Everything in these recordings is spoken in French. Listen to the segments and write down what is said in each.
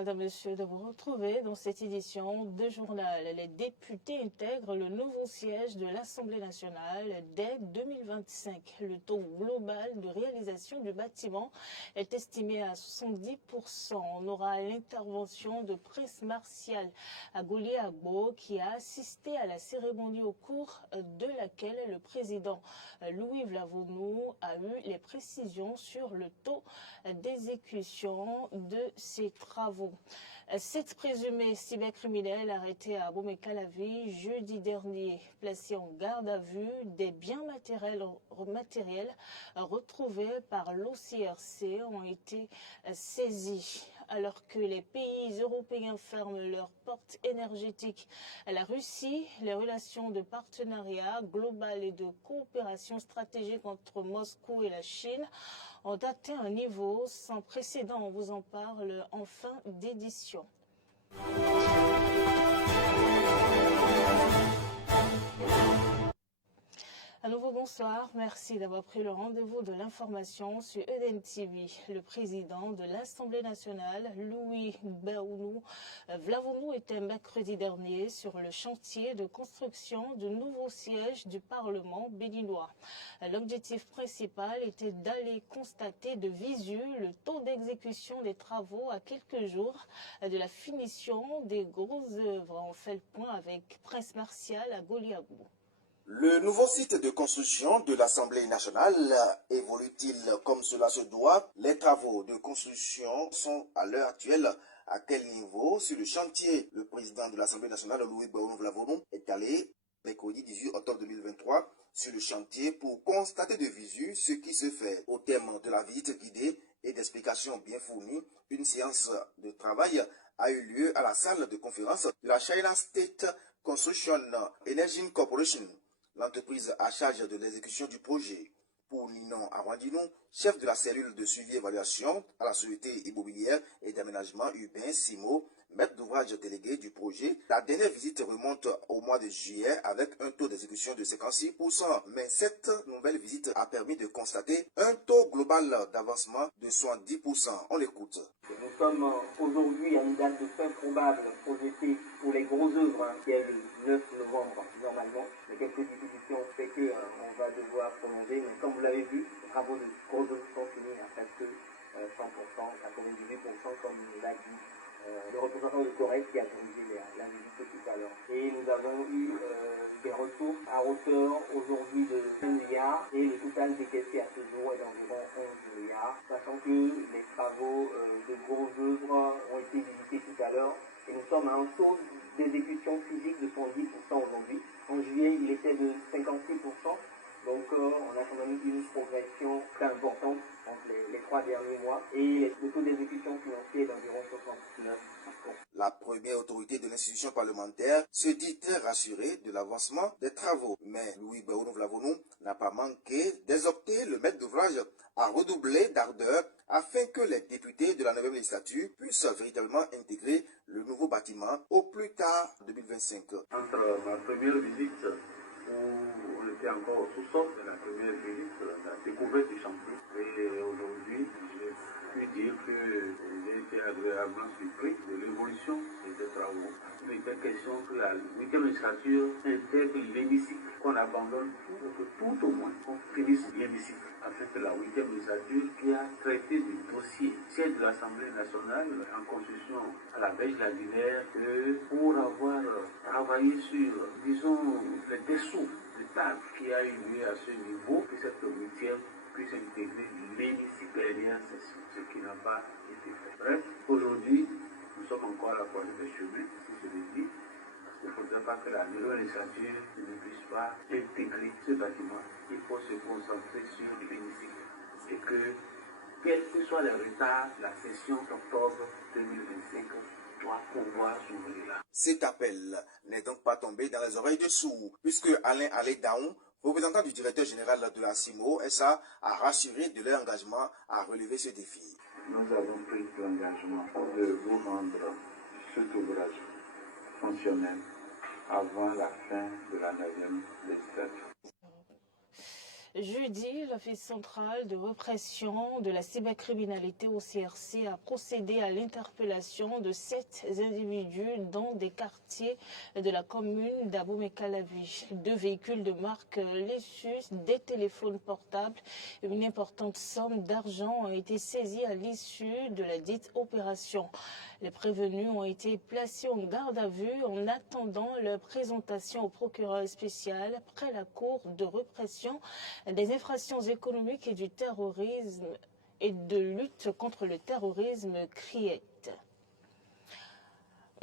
Madame, Monsieur, de vous retrouver dans cette édition de journal. Les députés intègrent le nouveau siège de l'Assemblée nationale dès 2025. Le taux global de réalisation du bâtiment est estimé à 70%. On aura l'intervention de Prince Martial Agbo qui a assisté à la cérémonie au cours de laquelle le président Louis Vlavonou a eu les précisions sur le taux d'exécution de ces travaux. 7 présumés cybercriminels arrêtés à Abomey-Calavi jeudi dernier, placés en garde à vue, des biens matériels retrouvés par l'OCRC ont été saisis. Alors que les pays européens ferment leurs portes énergétiques à la Russie, les relations de partenariat global et de coopération stratégique entre Moscou et la Chine ont atteint un niveau sans précédent. On vous en parle en fin d'édition. À nouveau, bonsoir. Merci d'avoir pris le rendez-vous de l'information sur EDN TV. Le président de l'Assemblée nationale, Louis Vlavonou, était mercredi dernier sur le chantier de construction du nouveau siège du Parlement béninois. L'objectif principal était d'aller constater de visu le taux d'exécution des travaux à quelques jours de la finition des grosses œuvres. On fait le point avec Prince Martial Agbo. Le nouveau site de construction de l'Assemblée nationale évolue-t-il comme cela se doit? Les travaux de construction sont à l'heure actuelle à quel niveau sur le chantier? Le président de l'Assemblée nationale, Louis Vlavonou, est allé mercredi 18 octobre 2023 sur le chantier pour constater de visu ce qui se fait. Au terme de la visite guidée et d'explications bien fournies, une séance de travail a eu lieu à la salle de conférence de la China State Construction Energy Corporation, l'entreprise à charge de l'exécution du projet. Pour Ninon Arwandino, chef de la cellule de suivi et évaluation à la Société immobilière et d'aménagement urbain (SIMO), maître d'ouvrage délégué du projet, la dernière visite remonte au mois de juillet avec un taux d'exécution de 56%. Mais cette nouvelle visite a permis de constater un taux global d'avancement de 70%. On l'écoute. Nous sommes aujourd'hui à une date de fin probable projetée pour les grosses œuvres, qui est le 9 novembre normalement. Mais quelques difficultés ont fait qu'on va devoir prolonger. Mais comme vous l'avez vu, les travaux de grosses œuvres sont finis à presque 100%, 98% comme l'a dit le représentant de Corrèze qui a dirigé la visite tout à l'heure. Et nous avons eu des ressources à hauteur aujourd'hui de 1 milliard et le total décaissé à ce jour est d'environ 11 milliards, sachant que les travaux de grosses œuvres ont été visités tout à l'heure et nous sommes à un taux d'exécution physique de 110% aujourd'hui. En juillet, il était de 56%. Donc on a quand même une progression très importante entre les 3 derniers mois et le taux d'exécution financière est d'environ 69%. La première autorité de l'institution parlementaire se dit très rassurée de l'avancement des travaux. Mais Louis Vlavonou n'a pas manqué d'exhorter le maître d'ouvrage à redoubler d'ardeur afin que les députés de la 9e législature puissent véritablement intégrer le nouveau bâtiment au plus tard 2025. Entre ma première visite où on était encore au sous-sol de la première visite, la découverte du chantier. Et aujourd'hui, j'ai pu dire que j'ai été agréablement surpris de l'évolution de ces travaux. Il était question que la 8e législature intègre l'hémicycle, qu'on abandonne tout au moins, qu'on finisse l'hémicycle, afin que la 8e législature qui a traité du dossier siège de l'Assemblée nationale en construction à la Beige Lagunaire, pour avoir travaillé sur, disons, les dessous de table qui a eu lieu à ce niveau, que cette 8e puisse intégrer l'hémicycle dernière session, ce qui n'a pas été fait. Bref, aujourd'hui, nous sommes encore à la croisée des chemins, si je le dis, parce qu'il ne faudrait pas que la nouvelle législature ne puisse pas intégrer ce bâtiment. Il faut se concentrer sur l'hémicycle et que, quel que soit le retard, la session d'octobre 2025 doit pouvoir s'ouvrir là. Cet appel n'est donc pas tombé dans les oreilles de sourds, puisque Alain Daon, représentant du directeur général de la CIMO, SA, a rassuré de leur engagement à relever ce défi. Nous avons pris l'engagement de vous rendre cet ouvrage fonctionnel avant la fin de la 9e législature. Jeudi, l'Office central de répression de la cybercriminalité au CRC a procédé à l'interpellation de 7 individus dans des quartiers de la commune d'Abomey-Calavi. 2 véhicules de marque Lexus, des téléphones portables et une importante somme d'argent ont été saisis à l'issue de la dite opération. Les prévenus ont été placés en garde à vue en attendant leur présentation au procureur spécial près la Cour de répression des infractions économiques et du terrorisme et de lutte contre le terrorisme CRIET.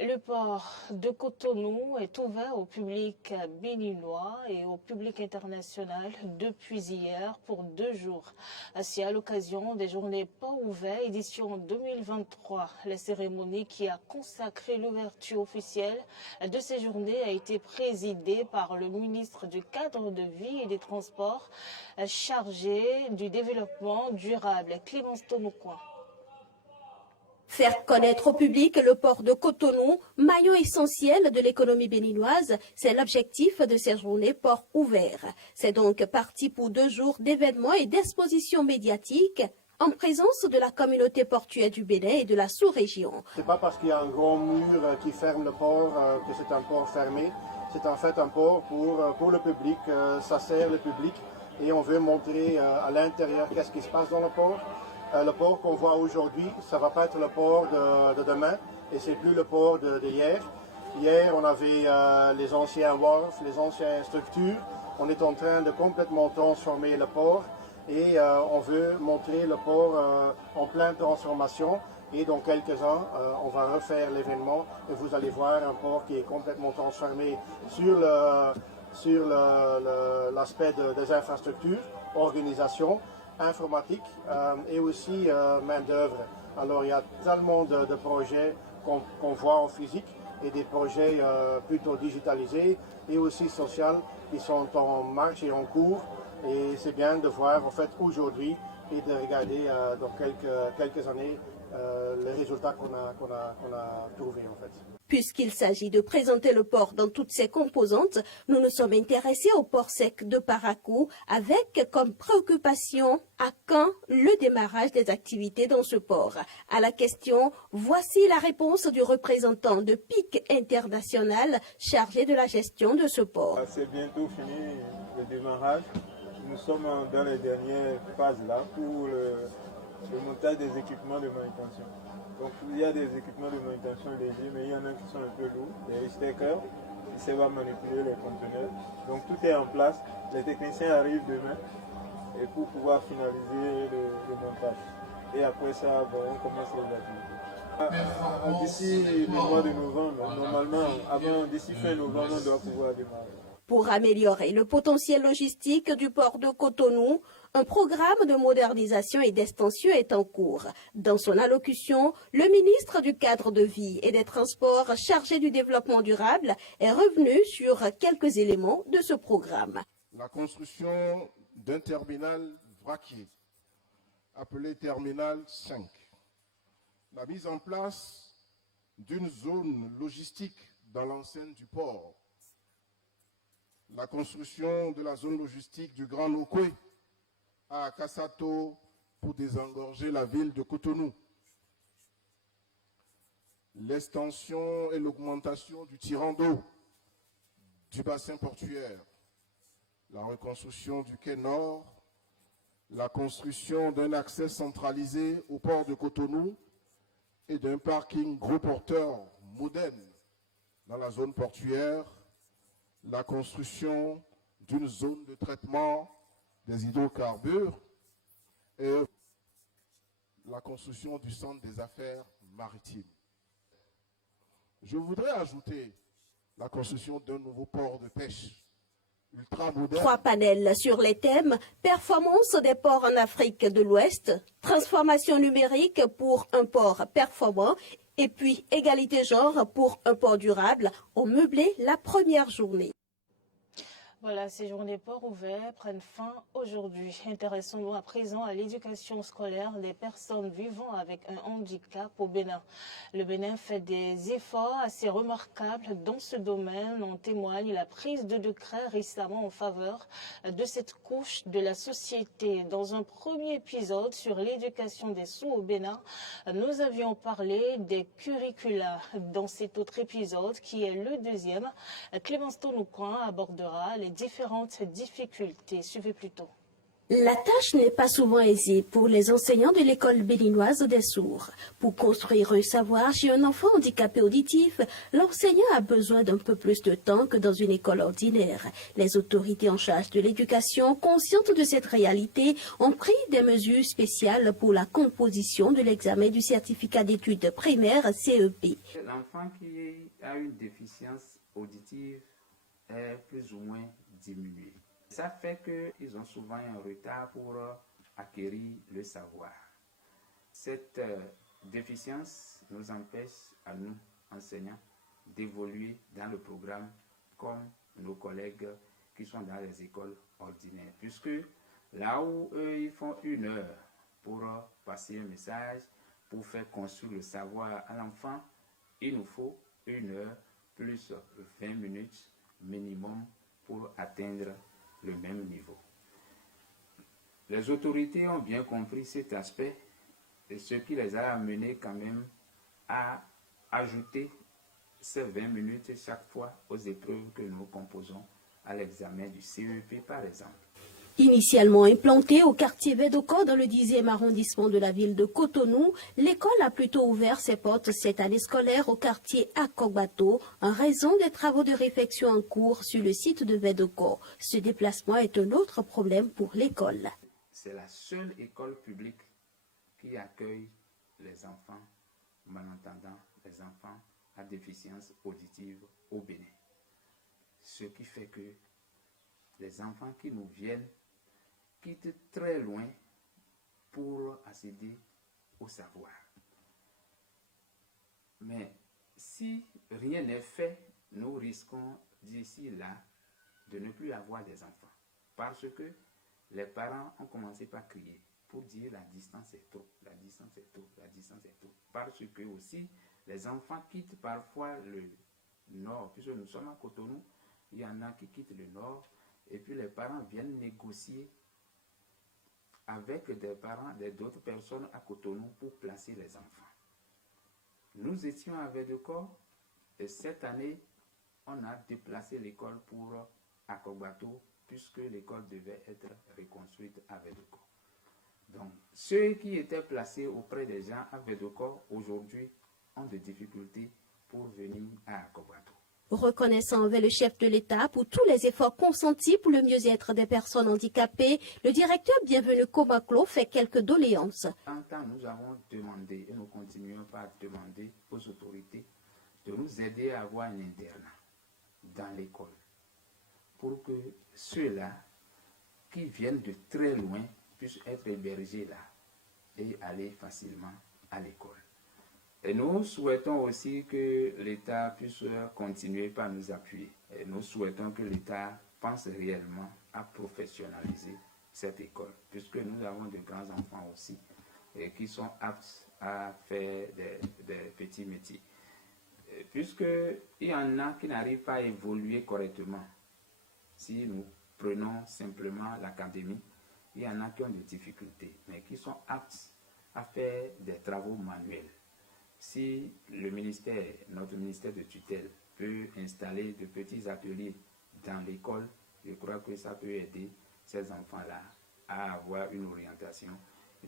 Le port de Cotonou est ouvert au public béninois et au public international depuis hier pour 2 jours. C'est à l'occasion des journées Port ouvert édition 2023. La cérémonie qui a consacré l'ouverture officielle de ces journées a été présidée par le ministre du Cadre de vie et des Transports chargé du développement durable, Clémence Tonoukoua. Faire connaître au public le port de Cotonou, maillon essentiel de l'économie béninoise, c'est l'objectif de ces journées port ouvert. C'est donc parti pour 2 jours d'événements et d'expositions médiatiques en présence de la communauté portuaire du Bénin et de la sous-région. C'est pas parce qu'il y a un grand mur qui ferme le port que c'est un port fermé. C'est en fait un port pour le public, ça sert le public et on veut montrer à l'intérieur qu'est-ce qui se passe dans le port. Le port qu'on voit aujourd'hui, ça ne va pas être le port de demain et c'est plus le port d'hier. Hier, on avait les anciens wharfs, les anciennes structures. On est en train de complètement transformer le port et on veut montrer le port en pleine transformation. Et dans quelques ans, on va refaire l'événement et vous allez voir un port qui est complètement transformé sur l'aspect des infrastructures, organisation, informatique et aussi main-d'œuvre. Alors il y a tellement de projets qu'on voit en physique et des projets plutôt digitalisés et aussi sociaux qui sont en marche et en cours. Et c'est bien de voir en fait aujourd'hui et de regarder dans quelques années les résultats qu'on a trouvés en fait. Puisqu'il s'agit de présenter le port dans toutes ses composantes, nous nous sommes intéressés au port sec de Parakou avec comme préoccupation à quand le démarrage des activités dans ce port. À la question, voici la réponse du représentant de PIC International chargé de la gestion de ce port. C'est bientôt fini le démarrage. Nous sommes dans les dernières phases là pour le montage des équipements de manutention. Donc il y a des équipements de manutention légers, mais il y en a qui sont un peu lourds, des stackers, qui servent à manipuler les conteneurs. Donc tout est en place, les techniciens arrivent demain et pour pouvoir finaliser le montage. Et après ça, on commence les activités. D'ici le mois de novembre, normalement, d'ici fin novembre, on doit pouvoir démarrer. Pour améliorer le potentiel logistique du port de Cotonou, un programme de modernisation et d'extension est en cours. Dans son allocution, le ministre du Cadre de vie et des Transports chargé du développement durable est revenu sur quelques éléments de ce programme. La construction d'un terminal vraquier, appelé Terminal 5. La mise en place d'une zone logistique dans l'enceinte du port. La construction de la zone logistique du Grand Nokwe à Kassato pour désengorger la ville de Cotonou. L'extension et l'augmentation du tirant d'eau du bassin portuaire. La reconstruction du quai nord. La construction d'un accès centralisé au port de Cotonou et d'un parking gros porteur moderne dans la zone portuaire. La construction d'une zone de traitement des hydrocarbures et la construction du centre des affaires maritimes. Je voudrais ajouter la construction d'un nouveau port de pêche ultra moderne. 3 panels sur les thèmes « Performance des ports en Afrique de l'Ouest »,« Transformation numérique pour un port performant » et puis « Égalité genre pour un port durable » ont meublé la première journée. Voilà, ces journées ports ouverts prennent fin aujourd'hui. Intéressons-nous à présent à l'éducation scolaire des personnes vivant avec un handicap au Bénin. Le Bénin fait des efforts assez remarquables dans ce domaine. En témoigne la prise de décret récemment en faveur de cette couche de la société. Dans un premier épisode sur l'éducation des sourds au Bénin, nous avions parlé des curricula. Dans cet autre épisode, qui est le deuxième, Clémence Tonoucoin abordera les différentes difficultés. Suivez plutôt. La tâche n'est pas souvent aisée pour les enseignants de l'école béninoise des sourds. Pour construire un savoir chez un enfant handicapé auditif, l'enseignant a besoin d'un peu plus de temps que dans une école ordinaire. Les autorités en charge de l'éducation, conscientes de cette réalité, ont pris des mesures spéciales pour la composition de l'examen du certificat d'études primaires CEP. L'enfant qui a une déficience auditive est plus ou moins diminué. Ça fait qu'ils ont souvent un retard pour acquérir le savoir. Cette déficience nous empêche à nous, enseignants, d'évoluer dans le programme comme nos collègues qui sont dans les écoles ordinaires. Puisque là où eux, ils font 1 heure pour passer un message, pour faire construire le savoir à l'enfant, il nous faut 1 heure plus 20 minutes minimum pour atteindre le même niveau. Les autorités ont bien compris cet aspect, et ce qui les a amenés quand même à ajouter ces 20 minutes chaque fois aux épreuves que nous composons à l'examen du CEP par exemple. Initialement implantée au quartier Vedoko dans le 10e arrondissement de la ville de Cotonou, l'école a plutôt ouvert ses portes cette année scolaire au quartier Akogbato en raison des travaux de réfection en cours sur le site de Vedoko. Ce déplacement est un autre problème pour l'école. C'est la seule école publique qui accueille les enfants malentendants, les enfants à déficience auditive au Bénin. Ce qui fait que les enfants qui nous viennent quittent très loin pour accéder au savoir. Mais si rien n'est fait, nous risquons d'ici là de ne plus avoir des enfants. Parce que les parents ont commencé par crier pour dire la distance est trop, la distance est trop, la distance est trop. Parce que aussi, les enfants quittent parfois le nord. Puisque nous sommes à Cotonou, il y en a qui quittent le nord. Et puis les parents viennent négocier avec des parents d'autres personnes à Cotonou pour placer les enfants. Nous étions à Vedoko et cette année, on a déplacé l'école pour Akogbato puisque l'école devait être reconstruite à Vedoko. Donc, ceux qui étaient placés auprès des gens à Vedoko aujourd'hui ont des difficultés pour venir à Akogbato. Reconnaissant envers le chef de l'État pour tous les efforts consentis pour le mieux-être des personnes handicapées, le directeur Bienvenu Komaklo fait quelques doléances. En temps, nous avons demandé et nous continuons par demander aux autorités de nous aider à avoir un internat dans l'école pour que ceux-là qui viennent de très loin puissent être hébergés là et aller facilement à l'école. Et nous souhaitons aussi que l'État puisse continuer par nous appuyer. Et nous souhaitons que l'État pense réellement à professionnaliser cette école, puisque nous avons de grands enfants aussi et qui sont aptes à faire des petits métiers. Puisqu'il y en a qui n'arrivent pas à évoluer correctement. Si nous prenons simplement l'académie, il y en a qui ont des difficultés, mais qui sont aptes à faire des travaux manuels. Si le ministère, notre ministère de tutelle, peut installer de petits ateliers dans l'école, je crois que ça peut aider ces enfants-là à avoir une orientation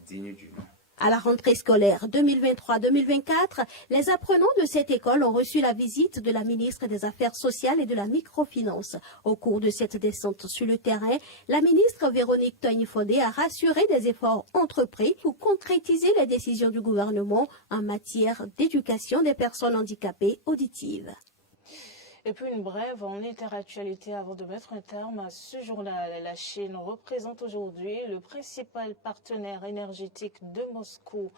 digne du nom. À la rentrée scolaire 2023-2024, les apprenants de cette école ont reçu la visite de la ministre des Affaires sociales et de la microfinance. Au cours de cette descente sur le terrain, la ministre Véronique Toigny-Fondé a rassuré des efforts entrepris pour concrétiser les décisions du gouvernement en matière d'éducation des personnes handicapées auditives. Et puis une brève en interactualité avant de mettre un terme à ce journal. La Chine représente aujourd'hui le principal partenaire énergétique de Moscou.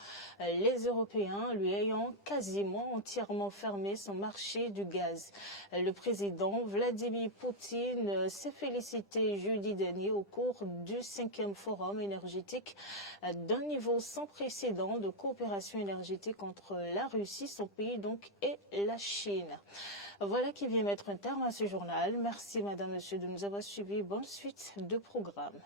Les Européens lui ayant quasiment entièrement fermé son marché du gaz. Le président Vladimir Poutine s'est félicité jeudi dernier au cours du 5e forum énergétique d'un niveau sans précédent de coopération énergétique entre la Russie, son pays donc, et la Chine. Voilà qui vient mettre un terme à ce journal. Merci madame, monsieur de nous avoir suivis. Bonne suite de programme.